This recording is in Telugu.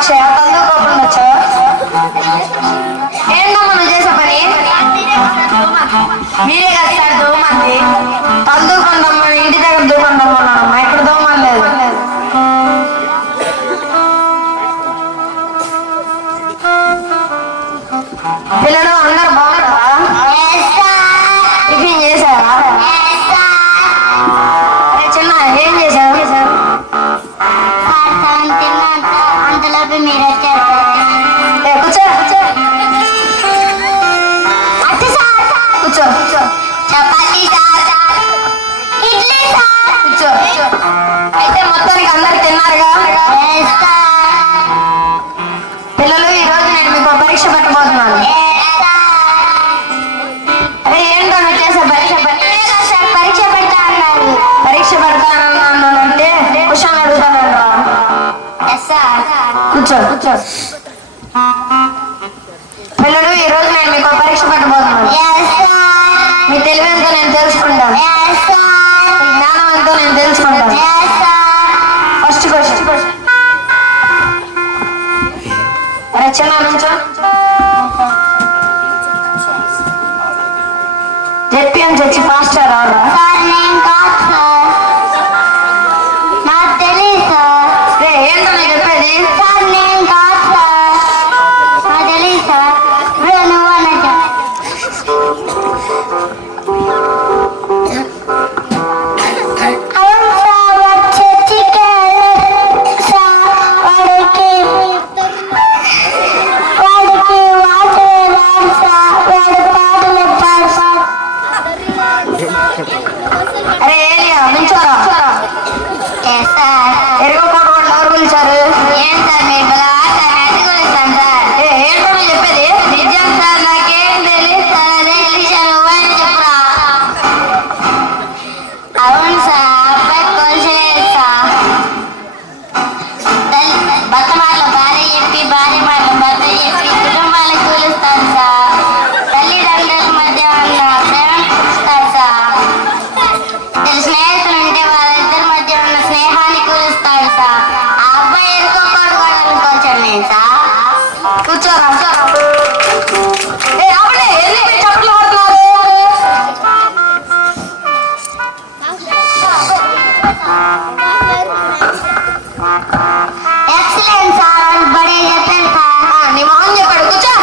అక్షయ చదువుకోకుండా వచ్చావు. ఏంటమ్మా నువ్వు చేసే పని? మీరే కదా సార్ దోమంది. చదువుకుంటామ్మా ఇంటి దగ్గర దూకుంటామన్నానమ్మా, ఇక్కడ దోమని లేదు. పిల్లలు అందరు బాగున్నారా? టిఫిన్ చేశారా? చిన్న ఏం చేశారు? అంతలోపు మీరు వచ్చారు. కూర్చో కూర్చో కూర్చో. Chapati sir, idli sir. కూర్చో. అయితే మొత్తానికి అందరు తిన్నారుగా? పిల్లలు ఈ రోజు నేను మీకు పరీక్ష పెట్టబోతున్నాను. అరే ఏంటో మీరు చేసే పరీక్ష? పరీక్ష పెడతా అన్నారు. పరీక్ష పెడతానంటే క్వశ్చన్ అడుగుతానంటా. కూర్చో కూర్చో. పిల్లలు ఈ రోజు నేను మీకు పరీక్ష పెట్టబోతున్నాను. మీ తెలివి ఎంతో నేను తెలుసుకుంటాను, జ్ఞానం ఎంతో నేను తెలుసుకుంటాను. First question. చిన్న నుంచో చెప్పి అని చెప్పి ఫాస్టర్ రారా? నాకు తెలియదు సార్. ఏంటో నేను చెప్పేది? సార్ నేను కాదు సార్, నాకు తెలియదు సార్. ఇప్పుడు నువ్వు అన్నట్టు అవును సార్. వాడు చర్చికి వెళ్ళాడు సార్. వాడికి వాటర్ రాదు సార్. వాడు పాటలు పాడు సార్. అరే ఏలియా నుంచోరా. సార్ ఎరగపోటు వాళ్ళు ఎవరు పిలిచారు? ఏం సార్ మీరు నెట్టుకొనిస్తాను సార్. ఏంటో నేను చెప్పేది? నిజం సార్, నాకేం తెలియదు సార్. అదే విషయం నువ్వని చెప్పురా. అవును సార్, అబ్బాయి కొలిచలేదు సార్. భర్త మాటలు భార్య చెప్పి, భార్య మాటలు భర్త చెప్పి కుటుంబాలకు కూలుస్తాడు సార్. తల్లిదండ్రుల మధ్య ఉన్న ప్రేమను కూలుస్తాడు సార్. స్నేహితులు ఉంటే వాళ్ళిద్దరి మధ్య ఉన్న స్నేహాన్ని కూలుస్తాడు సార్. ఆ అబ్బాయి ఎరుకోపాటు కూడా అనుకోవచ్చాను నేను సార్. కూర్చోరా. ఆవిడే ఎన్ని మీరు చప్పట్లు కొడుతున్నారు? ఎక్సలెంట్ సార్, బడే చెప్పాను సార్. నీ మొహం చెప్పాడు. కూర్చో.